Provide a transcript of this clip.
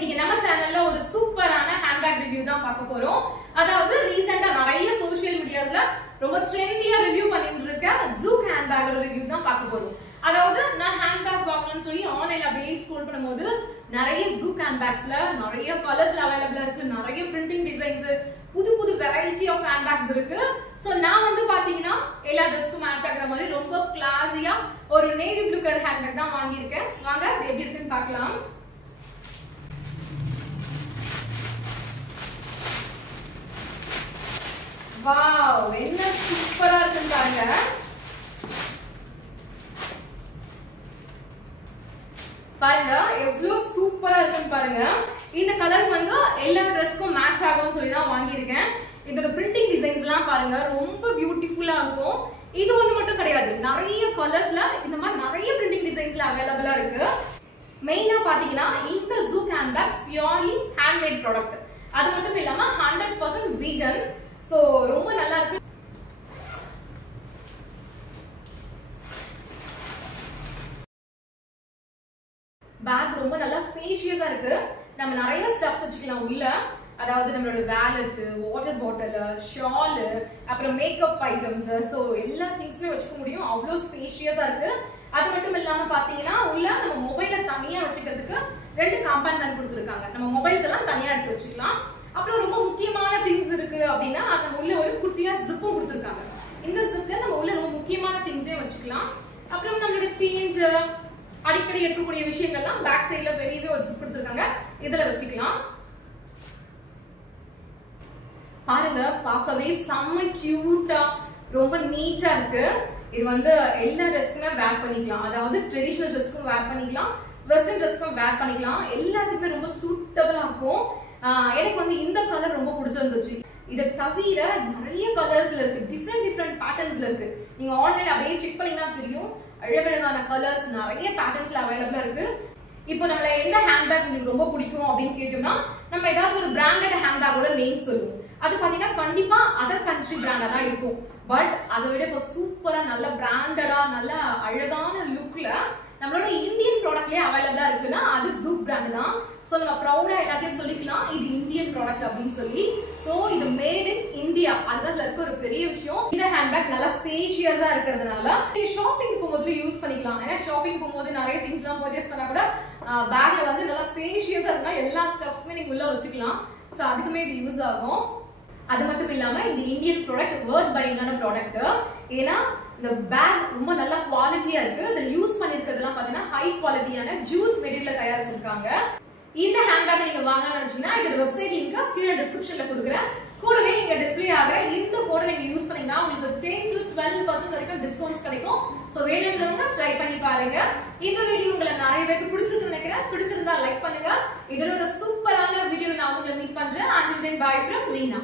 இன்னைக்கு நம்ம சேனல்ல ஒரு சூப்பரான ஹேண்ட்பேக் ரிவ்யூ தான் பார்க்க போறோம். அதாவது ரீசெண்டா நிறைய சோஷியல் மீடியாஸ்ல ரொம்ப ட்ரெண்டியா ரிவ்யூ பண்ணிட்டு இருக்க ஜூக் ஹேண்ட்பேக் ரிவ்யூ தான் பார்க்க போறோம். அதாவது நான் ஹேண்ட்பேக் வாங்கணும்னு சொல்லி ஆன்லைன்ல அப்படியே ஸ்க்ரோல் பண்ணும்போது நிறைய ஜூக் ஹேண்ட்பேக்ஸ்ல நிறைய கலர்ஸ்ல அவைலபிளா இருக்கு, நிறைய பிரிண்டிங் டிசைன்ஸ், புது புது வெரைட்டி ஆஃப் ஹேண்ட்பேக்ஸ் இருக்கு. சோ நான் வந்து பாத்தீங்கன்னா எல்லா ட்ரெஸ்க்கும் மேட்ச் ஆகுற மாதிரி ரொம்ப கிளாஸியா ஒரு நேவி ப்ளூ கலர் ஹேண்ட்பேக் தான் வாங்கியிருக்கேன். வாங்க அது எப்படி இருக்குன்னு பார்க்கலாம். வாவ், என்ன சூப்பரா இருக்குன்னு பாருங்க. பாருங்க எவ்வளவு சூப்பரா இருக்குன்னு பாருங்க. இந்த கலர் வந்து எல்லா ட்ரெஸ்க்கும் மேட்ச் ஆகும்னு சொல்லி தான் வாங்கியிருக்கேன். இதோட பிரிண்டிங் டிசைன்ஸ் எல்லாம் பாருங்க ரொம்ப பியூட்டிஃபுல்லா இருக்கும். இது ஒண்ணு மட்டும் கிடையாது, நிறைய கலர்ஸ்ல இந்த மாதிரி நிறைய பிரிண்டிங் டிசைன்ஸ்ல அவைலபிளா இருக்கு. மெயினா பாத்தீங்கன்னா இந்த ஜூக் ஹேண்ட்பேக்ஸ் பியூர்லி ஹேண்ட்மேட் ப்ராடக்ட். அது மட்டும் இல்லாம 100% வீகன். சோ ரொம்ப நல்லா இருக்கு. பேக் ரொம்ப நல்லா ஸ்பேஷியஸா இருக்கு. நம்ம நிறைய ஸ்டஃப்ஸ் வச்சுக்கலாம் உள்ள. அதாவது நம்மளோட வேலட், வாட்டர் பாட்டில், ஷால், அப்புறம் மேக்கப் ஐட்டம்ஸ், சோ எல்லா திங்ஸுமே வச்சுக்க முடியும். அவ்வளவு ஸ்பேஷியஸா இருக்கு. அது மட்டும் இல்லாம பாத்தீங்கன்னா உள்ள நம்ம மொபைலை தனியா வச்சுக்கிறதுக்கு 2 கம்பார்ட்மெண்ட் கொடுத்துருக்காங்க. நம்ம மொபைல்ஸ் எல்லாம் தனியா எடுத்து வச்சுக்கலாம். அப்புறம் ரொம்ப முக்கியமான திங்ஸ் இருக்கு அப்படின்னா அது உள்ள ஒரு குட்டியா ஜிப்பும் கொடுத்துருக்காங்க. இந்த ஜிப்ல நம்ம உள்ள ரொம்ப முக்கியமான திங்ஸே வச்சுக்கலாம். அப்புறம் நம்மளோட சேஞ்ச், அடிக்கடி எடுக்கக்கூடிய விஷயங்கள்லாம் பேக் சைட்ல வெளியவே ஒரு ஜிப் கொடுத்துருக்காங்க, இதுல வச்சுக்கலாம். பாருங்க பார்க்கவே செம்ம கியூட்டா ரொம்ப நீட்டா இருக்கு. இது வந்து எல்லா ட்ரெஸ்க்குமே வேர் பண்ணிக்கலாம். அதாவது ட்ரெடிஷனல் ட்ரெஸ்க்கும் வேர் பண்ணிக்கலாம், வெஸ்டர்ன் ட்ரெஸ்க்கும் வேர் பண்ணிக்கலாம். எல்லாத்துக்குமே ரொம்ப சூட்டபிளா இருக்கும். எனக்கு வந்து இந்த கலர் ரொம்ப பிடிச்சிருந்துச்சு. இதை தவிர நிறைய கலர்ஸ்ல இருக்கு, டிஃப்ரெண்ட் பேட்டர்ன்ஸ்ல இருக்கு. நீங்க ஆன்லைன்ல அப்படியே செக் பண்ணீங்கன்னா தெரியும், அழகழகான கலர்ஸ் நிறைய பேட்டர்ன்ஸ்ல அவைலபிளா இருக்கு. இப்போ நம்மள எந்த ஹேண்ட்பேக் உங்களுக்கு ரொம்ப பிடிக்கும் அப்படின்னு கேட்டோம்னா நம்ம ஏதாச்சும் ஒரு பிராண்டட் ஹேண்ட்பேக்கோட நேம் சொல்லுவோம். அது பாத்தீங்கன்னா கண்டிப்பா அதர் கண்ட்ரி பிராண்டா தான் இருக்கும். பட் அதை விட இப்போ சூப்பரா நல்ல பிராண்டடா நல்ல அழகான லுக்ல நம்மளோட இந்தியன் ப்ராடக்ட்லயே அவைலபிளா இருக்குன்னா அது ஜூக் பிராண்ட் தான். சோ நம்ம ப்ரௌடா எல்லாத்தையும் சொல்லிக்கலாம் இது இந்தியன் ப்ராடக்ட் அப்படின்னு சொல்லி. சோ இது மேட் இன் இந்தியா, அதுதான் இருக்க ஒரு பெரிய விஷயம். இந்த ஹேண்ட்பேக் நல்லா ஸ்பேஷியஸா இருக்கிறதுனால ஷாப்பிங் போகும்போது யூஸ் பண்ணிக்கலாம். ஏன்னா ஷாப்பிங் போகும்போது நிறைய திங்ஸ் எல்லாம் பர்ச்சேஸ் பண்ணா கூட பேக்ல வந்து நல்லா ஸ்பேஷியஸா இருந்தா எல்லா ஸ்டஃப்ஸுமே நீங்க உள்ள வச்சுக்கலாம். சோ அதுக்குமே இது யூஸ் ஆகும். அது மட்டும் இல்லாம இந்த இந்தியன் ப்ராடக்ட் வர்த் பையிங்கான ப்ராடக்ட். ஏன்னா இந்த பேக் ரொம்ப நல்ல குவாலிட்டியா இருக்கு. இதுல யூஸ் பண்ணிருக்கிறதுலாம் பாத்தீங்கன்னா ஹை குவாலிட்டியான ஜூட் மெட்டீரியல்ல தயாரிச்சிருக்காங்க. இந்த ஹேண்ட்பேக் நீங்க வாங்கணும்னு நினைச்சீங்கன்னா இதோட வெப்சைட் லிங்க் கீழே டிஸ்கிரிப்ஷன்ல கொடுக்குறேன். கூடவே இங்க டிஸ்ப்ளே ஆகிற இந்த கோடை நீங்க யூஸ் பண்ணீங்கன்னா உங்களுக்கு 10 to 12% வரைக்கும் டிஸ்கவுண்ட்ஸ் கிடைக்கும். சோ வேணும்ன்றவங்க ட்ரை பண்ணி பாருங்க. இந்த வீடியோ உங்களுக்கு நிறைய பேருக்கு பிடிச்சிருக்கு நினைக்கிறேன். பிடிச்சிருந்தா லைக் பண்ணுங்க. இதுல ஒரு சூப்பரான வீடியோ நான் உங்களை மீட் பண்றேன். Until then, bye from Reena.